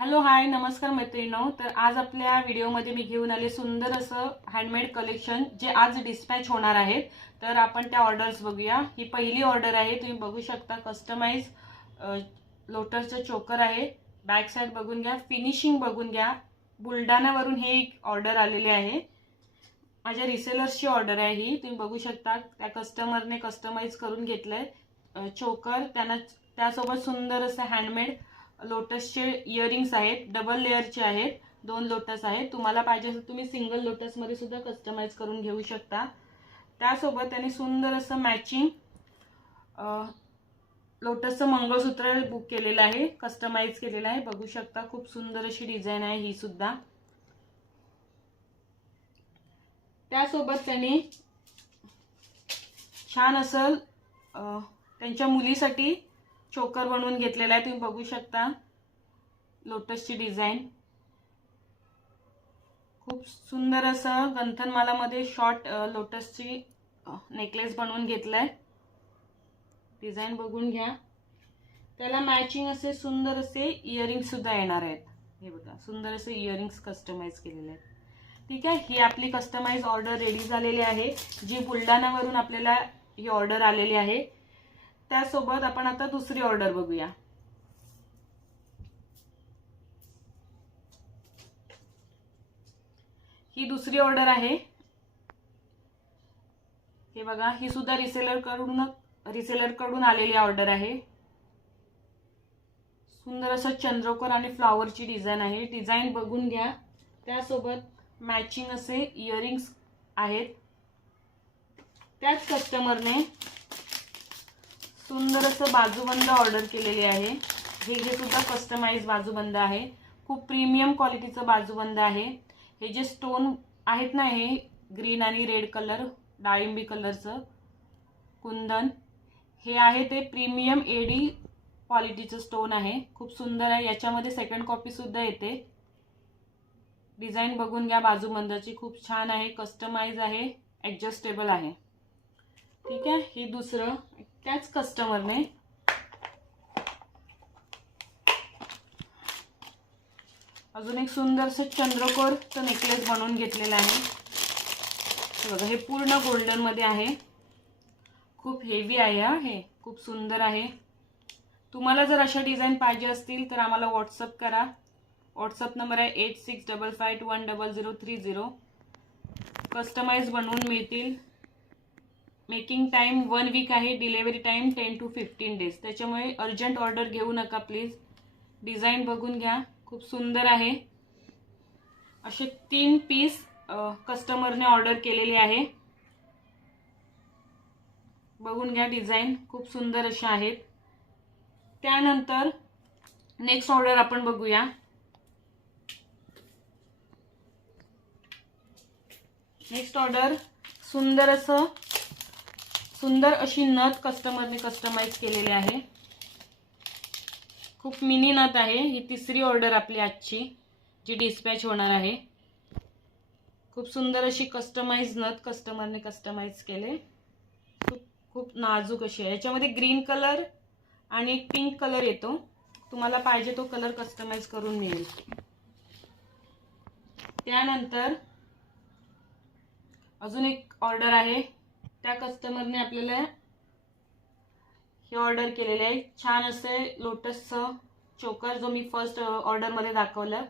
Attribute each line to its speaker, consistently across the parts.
Speaker 1: Hello hi नमस्कार मैत्रिणींनो. तर आज आपल्या व्हिडिओमध्ये मी घेऊन आले सुंदर असं हँडमेड कलेक्शन जे आज डिस्पॅच होणार आहेत तर आपण त्या ऑर्डर्स बघूया. ही पहिली ऑर्डर आहे. तुम्ही बघू शकता कस्टमाइज लोटसचं चोकर आहे. बॅक साईड बघून घ्या. फिनिशिंग बघून घ्या. बुलढाण्यावरून हे एक ऑर्डर आलेले आहे. माझ्या रिसेलर्सची ऑर्डर आहे ही. तुम्ही बघू शकता त्या कस्टमरने कस्टमाइज करून घेतलंय. चोकर त्यांना त्यासोबत सुंदर असं हँडमेड लोटसचे इयरिंग्स आहेत डबल लेअरचे आहेत दोन लोटस आहेत. तुम्हाला पाहिजे असेल तुम्ही सिंगल लोटसमध्ये सुद्धा कस्टमाइज करून घेऊ शकता. त्यासोबत त्यांनी सुंदर असं मॅचिंग लोटसचं मंगळसूत्र बुक केलेलं आहे कस्टमाइज केलेलं आहे. बघू शकता खूप सुंदर अशी डिझाईन आहे ही सुद्धा. त्यासोबत त्यांनी छान असं त्यांच्या मुलीसाठी चोकर बनवून घेतलेला आहे तुम्ही बघू शकता. लोटसची डिझाईन. खूप सुंदर असं गंथनमालामध्ये शॉर्ट लोटसची नेकलेस बनवून घेतलाय. डिझाईन बघून घ्या. त्याला मॅचिंग असे सुंदर असे इयरिंग्ससुद्धा येणार आहेत. हे बघा सुंदर असे इयरिंग्स कस्टमाइज केलेले आहेत. ठीक आहे ही आपली कस्टमाइज ऑर्डर रेडी झालेली आहे. जी बुलढाण्यावरून आपल्याला ही ऑर्डर आलेली आहे. त्यासोबत आपण आता दुसरी ऑर्डर बघूया. ही दुसरी ऑर्डर आहे. हे बघा ही सुद्धा रिसेलरकडून रिसेलरकडून आलेली ऑर्डर आहे. सुंदर असं चंद्रकोर आणि फ्लॉवरची डिझाईन आहे. डिझाईन बघून घ्या. त्यासोबत मॅचिंग असे इयरिंग्स आहेत. त्याच कस्टमरने सुंदर असं बाजूबंद ऑर्डर केलेली आहे. हे जे सुद्धा कस्टमाइज बाजूबंद आहे. खूप प्रीमियम क्वालिटीचं बाजूबंद आहे. हे जे स्टोन आहेत ना हे ग्रीन आणि रेड कलर डाळिंबी कलरचं कुंदन. हे आहे ते प्रीमियम एडी क्वालिटीचं स्टोन आहे. खूप सुंदर आहे. याच्यामध्ये सेकंड कॉपीसुद्धा येते. डिझाईन बघून घ्या बाजूबंदाची. खूप छान आहे. कस्टमाइज आहे. ॲडजस्टेबल आहे. ठीक आहे. हे दुसरं त्याच कस्टमरने अजून एक सुंदरसं चंद्रकोरचं नेकलेस बनवून घेतलेलं आहे. हे बघा हे पूर्ण गोल्डनमध्ये आहे. खूप हेवी आहे हा हे खूप सुंदर आहे. तुम्हाला जर अशा डिझाईन पाहिजे असतील तर आम्हाला व्हॉट्सअप करा. व्हॉट्सअप नंबर आहे eight six double five one double zero three zero customise बनवून मिळतील. मेकिंग टाईम वन वीक आहे delivery time ten to fifteen days. त्याच्यामुळे अर्जंट ऑर्डर घेऊ नका प्लीज. डिझाईन बघून घ्या. खूप सुंदर आहे. असे तीन पीस कस्टमरने ऑर्डर केलेले आहे. बघून घ्या डिझाईन. खूप सुंदर अशा आहेत. त्यानंतर नेक्स्ट ऑर्डर आपण बघूया. नेक्स्ट ऑर्डर सुंदर असं सुंदर अशी नथ कस्टमरने कस्टमाइज केलेली आहे. खूप मिनी नथ आहे. ही तिसरी ऑर्डर आपली आजची जी डिस्पॅच होणार आहे. खूप सुंदर अशी कस्टमाइज नथ कस्टमरने कस्टमाइज केले. खूप खूप नाजूक अशी आहे. याच्यामध्ये ग्रीन कलर आणि एक पिंक कलर येतो. तुम्हाला पाहिजे तो कलर कस्टमाइज करून मिळेल. त्यानंतर अजून एक ऑर्डर आहे. त्या कस्टमरने आपल्याला हे ऑर्डर केलेले आहे. छान असे लोटसचं चोकर जो मी फर्स्ट ऑर्डरमध्ये दाखवलं.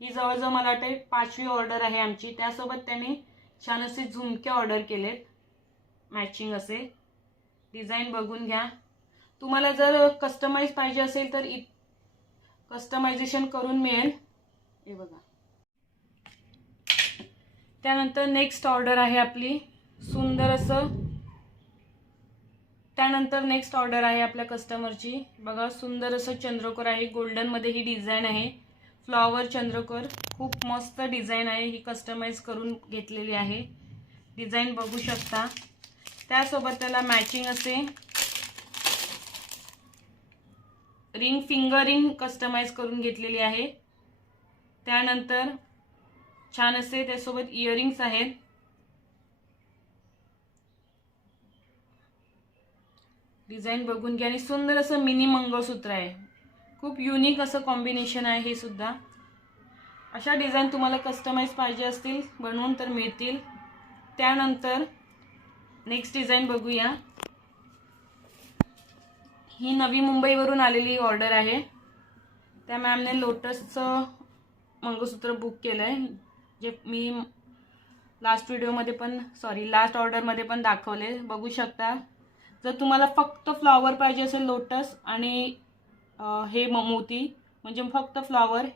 Speaker 1: ही जवळजवळ मला वाटते पाचवी ऑर्डर आहे आमची. त्यासोबत त्याने छान असे झुमके ऑर्डर केलेत. मॅचिंग असे. डिझाईन बघून घ्या. तुम्हाला जर कस्टमाइज पाहिजे असेल तर इ कस्टमायझेशन करून मिळेल. हे बघा. त्यानंतर नेक्स्ट ऑर्डर आहे आपली. सुंदर असं. त्यानंतर नेक्स्ट ऑर्डर आहे आपल्या कस्टमरची बघा सुंदर असं चंद्रकोर आहे. गोल्डनमध्ये ही डिझाईन आहे. फ्लॉवर चंद्रकोर. खूप मस्त डिझाईन आहे. ही कस्टमाइज करून घेतलेली आहे. डिझाईन बघू शकता. त्यासोबत त्याला मॅचिंग असे. रिंग फिंगरिंग कस्टमाइज करून घेतलेली आहे. त्यानंतर छान असे त्यासोबत इयरिंग्स आहेत. डिझाईन बघून घ्या आणि सुंदर असं मिनी मंगळसूत्र आहे. खूप युनिक असं कॉम्बिनेशन आहे हे सुद्धा. अशा डिझाईन तुम्हाला कस्टमाइज पाहिजे असतील बनवून तर मिळतील. त्यानंतर नेक्स्ट डिझाईन बघूया. ही नवी मुंबईवरून आलेली ऑर्डर आहे. त्या मॅमने लोटसचं मंगळसूत्र बुक केलं आहे जे मी लास्ट व्हिडिओमध्ये पण सॉरी लास्ट ऑर्डरमध्ये पण दाखवले बघू शकता. जर तुम्हाला फक्त फ्लॉवर पाहिजे असेल लोटस आणि हे मोती म्हणजे फक्त फ्लॉवर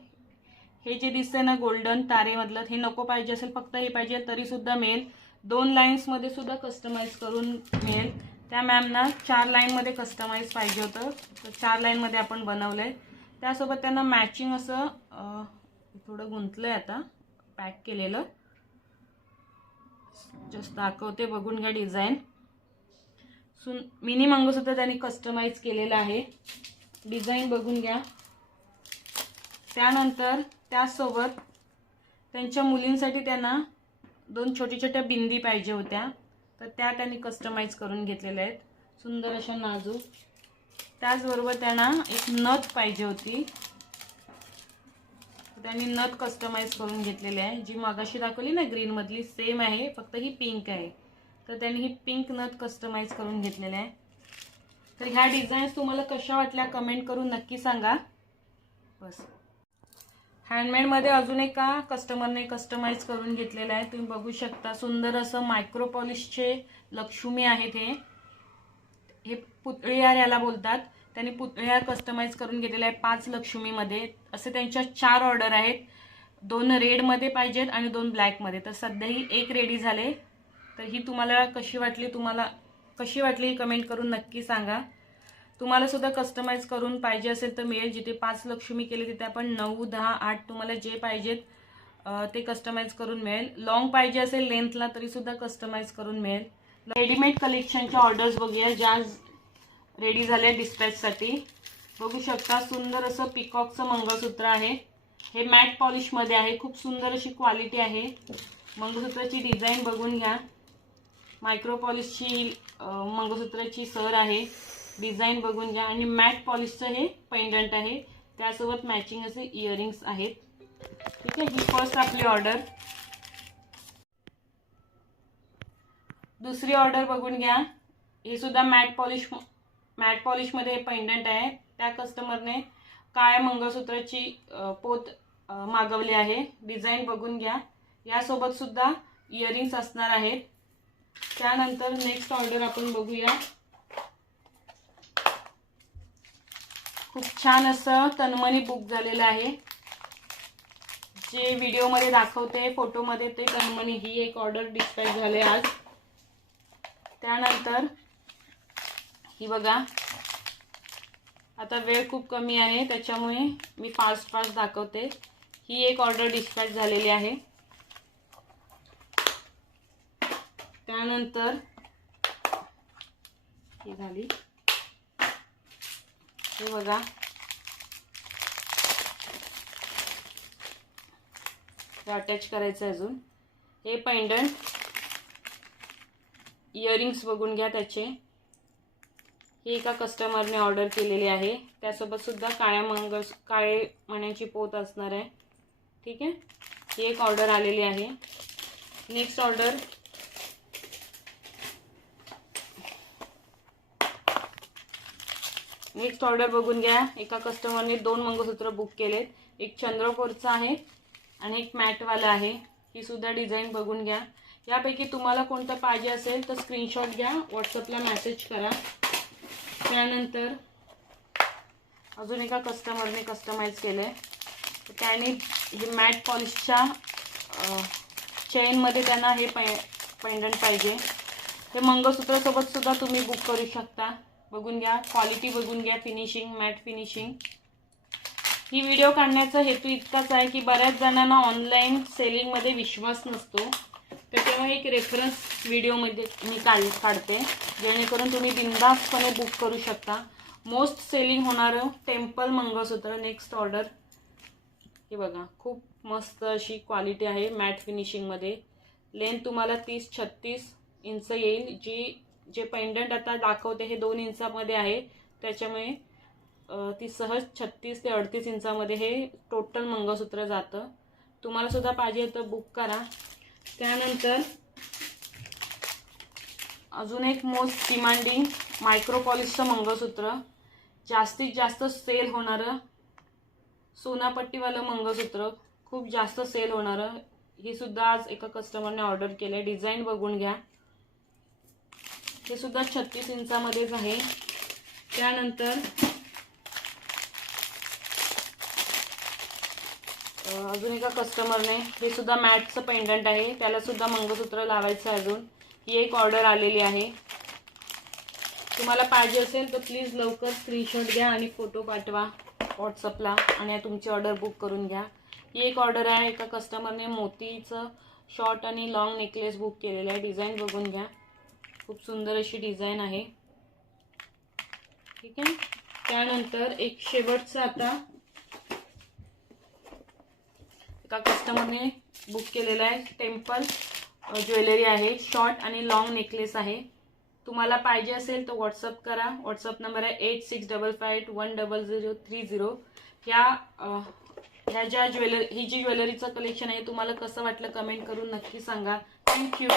Speaker 1: हे जे दिसतंय ना गोल्डन तारेमधलं हे नको पाहिजे असेल फक्त हे पाहिजे तरीसुद्धा मिळेल. दोन लाईन्समध्ये सुद्धा कस्टमाइज करून मिळेल. त्या मॅमना चार लाईनमध्ये कस्टमाइज पाहिजे होतं. तर चार लाईनमध्ये आपण बनवलं आहे त्यासोबत त्यांना मॅचिंग असं थोडं गुंतलं आहे आता पॅक केलेलं. जस्ट दाखवते बघून घ्या डिझाईन सुन मिनी मंगळसूत्र त्यांनी कस्टमाइज केलेलं आहे. डिझाईन बघून घ्या. त्यानंतर त्यासोबत त्यांच्या मुलींसाठी त्यांना दोन छोट्या छोट्या बिंदी पाहिजे होत्या. तर त्या त्यांनी कस्टमाइज करून घेतलेल्या आहेत. सुंदर अशा नाजूक. त्याचबरोबर त्यांना एक नथ पाहिजे होती. त्यांनी नथ कस्टमाइज करून घेतलेली आहे. जी मागाशी दाखवली ना ग्रीनमधली सेम आहे फक्त ही पिंक आहे. तर त्यांनी ही पिंक नथ कस्टमाइज करून घेतलेल्या आहे. तर ह्या डिझाईन्स तुम्हाला कशा वाटल्या कमेंट करून नक्की सांगा. बस. हँडमेडमध्ये अजून एका कस्टमरने कस्टमाइज करून घेतलेलं आहे. तुम्ही बघू शकता सुंदर असं मायक्रो पॉलिशचे लक्ष्मी आहेत हे. हे पुतळीहार याला बोलतात. त्यांनी पुतळीहार कस्टमाइज करून घेतलेला आहे पाच लक्ष्मीमध्ये. असे त्यांच्या चार ऑर्डर आहेत. दोन रेडमध्ये पाहिजेत आणि दोन ब्लॅकमध्ये तर सध्याही एक रेडी झाले. तर ही तुम्हाला कशी वाटली तुम्हाला कशी वाटली ही कमेंट करून नक्की सांगा. तुम्हाला सुद्धा कस्टमाइज करून पाहिजे असेल तर मिळेल. जिथे पाच लक्ष्मी केले तिथे आपण नऊ दहा आठ तुम्हाला जे पाहिजेत ते कस्टमाइज करून मिळेल. लॉंग पाहिजे असेल लेंथला तरीसुद्धा कस्टमाईज कस्टमाइज करून मिळेल. रेडीमेड कलेक्शनच्या ऑर्डर्स बघूया. ज्या रेडी झाल्या डिस्पॅचसाठी बघू शकता सुंदर असं पिकॉकचं मंगळसूत्र आहे. हे मॅट पॉलिशमध्ये आहे. खूप सुंदर अशी क्वालिटी आहे. मंगळसूत्राची डिझाईन बघून घ्या. मायक्रो पॉलिशची मंगळसूत्राची सर आहे. डिझाईन बघून घ्या. आणि मॅट पॉलिशचं हे पेंडंट आहे. त्यासोबत मॅचिंग असे इयरिंग्स आहेत. ठीक आहे ही फर्स्ट आपली ऑर्डर दुसरी ऑर्डर बघून घ्या. हे सुद्धा मॅट पॉलिश मॅट पॉलिशमध्ये हे पेंडंट आहे. त्या कस्टमरने काळ्या मंगळसूत्राची पोत मागवली आहे. डिझाईन बघून घ्या. यासोबत सुद्धा इयरिंग्स असणार आहेत. त्यानंतर नेक्स्ट ऑर्डर आपण बघूया. खूप छान असं तन्मनी बुक झालेलं आहे. जे व्हिडिओमध्ये दाखवते फोटोमध्ये ते तन्मनी ही एक ऑर्डर डिस्पॅच झाले आज. त्यानंतर ही बघा. आता वेळ खूप कमी आहे त्याच्यामुळे मी फास्ट फास्ट दाखवते. ही एक ऑर्डर डिस्पॅच झालेली आहे. त्यानंतर ही झाली. हे बघा. अटॅच करायचं आहे अजून. हे पैंडंट इयरिंग्स बघून घ्या त्याचे. ही एका कस्टमरने ऑर्डर केलेली आहे. त्यासोबत सुद्धा काळ्या मंगळ काळे मण्याची पोत असणार आहे. ठीक आहे? ही एक ऑर्डर आलेली आहे. नेक्स्ट ऑर्डर नेक्स्ट ऑर्डर बघून घ्या. एका कस्टमरने दोन मंगळसूत्र बुक केलेत. एक चंद्रकोरचं आहे आणि एक मॅटवालं आहे. ही सुद्धा डिझाईन बघून घ्या. यापैकी तुम्हाला कोणतं पाहिजे असेल तर स्क्रीनशॉट घ्या. व्हॉट्सअपला मेसेज करा. त्यानंतर अजून एका कस्टमरने कस्टमाइज केलं आहे त्याने हे मॅट पॉलिशच्या चेनमध्ये त्यांना हे पै पेंडंट पाहिजे. हे मंगळसूत्रासोबत सुद्धा तुम्ही बुक करू शकता. बघून घ्या. क्वालिटी बघून घ्या. फिनिशिंग मॅट फिनिशिंग ही व्हिडिओ काढण्याचा हेतू इतकाच आहे की बऱ्याच जणांना ऑनलाईन सेलिंगमध्ये विश्वास नसतो. तर तेव्हा एक रेफरन्स व्हिडिओमध्ये मी काढ काढते. जेणेकरून तुम्ही बिंदास्तपणे बुक करू शकता. मोस्ट सेलिंग होणारं टेम्पल मंगळसूत्र नेक्स्ट ऑर्डर हे बघा खूप मस्त अशी क्वालिटी आहे मॅट फिनिशिंगमध्ये लेंथ तुम्हाला तीस छत्तीस इंच येईल जी जे पेंडंट आता दाखवते हे दोन इंचामध्ये आहे. त्याच्यामुळे ती सहज छत्तीस ते अडतीस इंचामध्ये हे टोटल मंगळसूत्र जातं. तुम्हाला सुद्धा पाहिजे तर बुक करा. त्यानंतर अजून एक मोस्ट डिमांडिंग मायक्रो पॉलिशचं मंगळसूत्र. जास्तीत जास्त सेल होणारं सोनापट्टीवालं मंगळसूत्र. खूप जास्त सेल होणारं. हे सुद्धा आज एका कस्टमरने ऑर्डर केलं आहे डिझाईन बघून घ्या. हे सुद्धा छत्तीस इंचामध्येच आहे. त्यानंतर अजून एका कस्टमरने हे सुद्धा मॅटचं पेंडंट आहे. त्याला सुद्धा मंगळसूत्र लावायचं आहे अजून. ही एक ऑर्डर आलेली आहे. तुम्हाला पाहिजे असेल तर प्लीज लवकर स्क्रीनशॉट घ्या आणि फोटो पाठवा व्हॉट्सअपला आणि तुमची ऑर्डर बुक करून घ्या. ही एक ऑर्डर आहे. एका कस्टमरने मोतीचं शॉर्ट आणि लॉंग नेकलेस बुक केलेलं आहे. डिझाईन बघून घ्या. खूप सुंदर अशी डिझाईन आहे. ठीक आहे? त्यानंतर एक शेवटचं आता. एका कस्टमरने बुक केलेलं आहे. टेम्पल ज्वेलरी आहे. शॉर्ट आणि लॉंग नेकलेस आहे. तुम्हाला पाहिजे असेल तर व्हॉट्सअप करा. व्हॉट्सअप नंबर आहे eight six double five eight one double zero three zero ह्या ह्या ज्या ज्वेलरी ही जी ज्वेलरीचं कलेक्शन आहे तुम्हाला कसं वाटलं कमेंट करून नक्की सांगा. थँक्यू